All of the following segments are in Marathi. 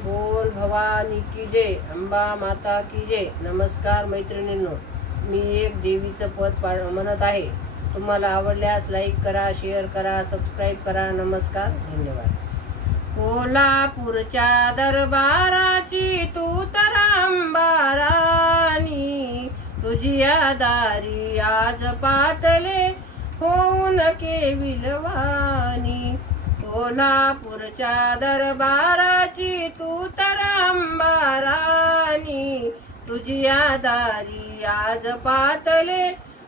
बोल भवानी की जय, अंबा माता की जय। नमस्कार मैत्रिणींनो, मी एक देवीचं पद म्हणत आहे। तुम्हाला आवडल्यास लाईक करा, शेअर करा, सबस्क्राईब करा। नमस्कार, धन्यवाद। कोल्हापूरच्या दरबाराची तू तर अंबा राणी, तुझी दारी आज पातले होऊन केविलवाणी। कोल्हापूरच्या दरबाराची तू तर अंबा राणी, तुझी दारी आज पातले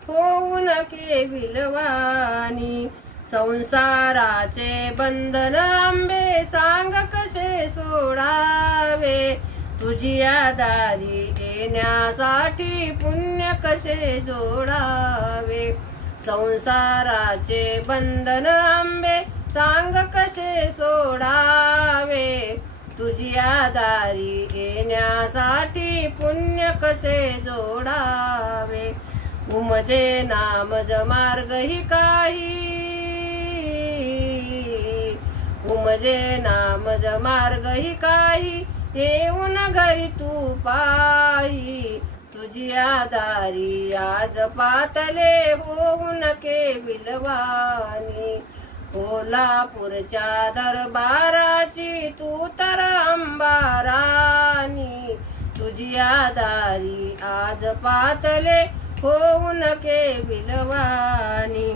होऊन केविलवाणी। संसाराचे बंधन आंबे सांग कसे सोडावे, तुझी दारी येण्यासाठी पुण्य कसे जोडावे। संसाराचे बंधन आंबे सांग कसे सोडावे, तुझी दारी येण्यासाठी पुण्य कसे जोडावे। उमजे नामज मार्ग ही काही, उमजे नामज मार्ग ही काही, येऊन घरी तू पायी। तुझी दारी आज पातले होऊन केविलवाणी। कोल्हापूरच्या दरबाराची तू तर अंबा राणी, तुझी दारी आज पातले होऊन केविलवाणी।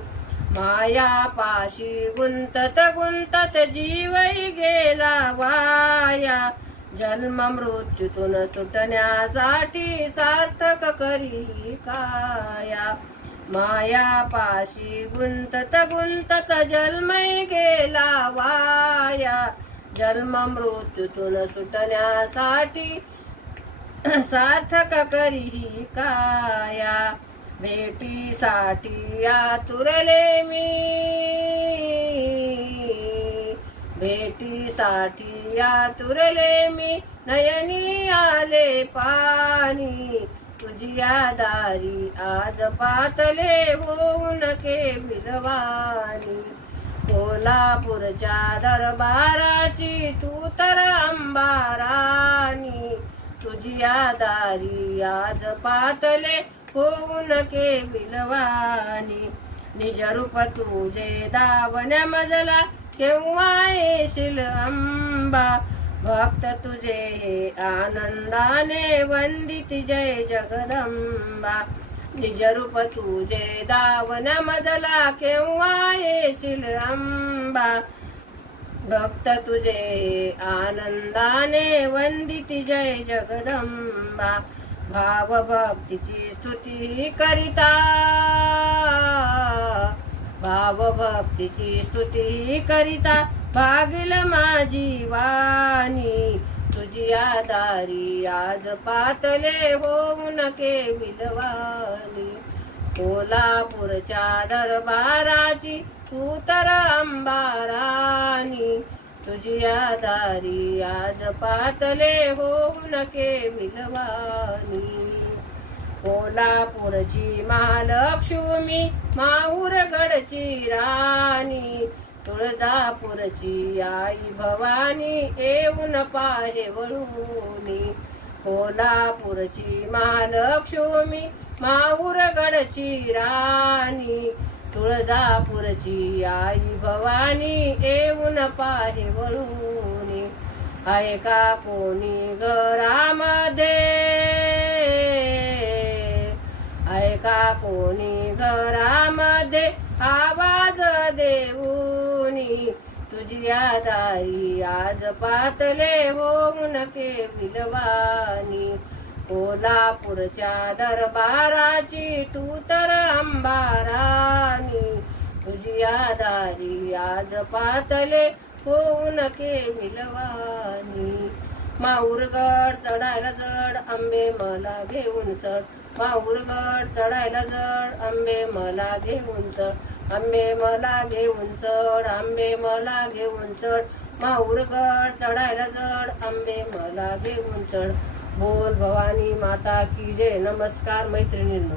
मायापाशी गुंतत गुंतत जीवही गेला वाया, जन्म मृत्यूतून सुटण्यासाठी सार्थक करी काया। मायापाशी गुंतत गुंतत जन्मही गेला वाया, जन्म मृत्यूतून सुटण्यासाठी सार्थक करी काया। भेटीसाठी आतुरले मी, भेटीसाठी आतुरले मी, नयनी आले पाणी। तुझी दारी आज पातले होऊन केविलवाणी। कोल्हापूरच्या दरबाराची तू तर अंबा राणी, तुझी दारी आज पातले होऊन केविलवाणी। निज रूप तुझे दावण्या मजला केव्हा येशील अंबा, भक्त तुझे हे आनंदाने वंदित जय जगदंबा। निज रूप तुझे दावण्या मजला केव्हा येशील अंबा, भक्त तुझे हे आनंदाने वंदित जय जगदंबा। भाव भक्तीची स्तुती करिता, भाव भक्तीची स्तुती करिता भागिल माझी वाणी। तुझी दारी आज पातले होऊन केविलवाणी। कोल्हापूरच्या दरबाराची तू तर अंबा राणी, तुझी दारी आज पातले होऊन केविलवाणी। कोल्हापूरची महालक्ष्मी माहूरगडची राणी, तुळजापूरची आई भवानी येऊन पाहे वळूनी। कोल्हापूरची महालक्ष्मी माहूरगडची राणी, तुळजापूरची आई भवानी येऊन पाहे वळूनी। आहे का कोणी घरामध्ये, आहे का कोणी घरामध्ये आवाज देऊनी। तुझी दारी आज पातले होऊन केविलवाणी। कोल्हापूरच्या दरबाराची तू तर अंबा राणी, तुझी दारी आज पातले होऊन केविलवाणी। माहूरगड चढायला जड आंबे मला घेऊन चढ, माहूरगड चढायला जड आंबे मला घेऊन चढ, आंबे मला घेऊन चढ, आंबे मला घेऊन चढ। माहूरगड चढायला जड आंबे मला घेऊन चढ। बोल भवानी माता की जय। नमस्कार मैत्रिणींनो।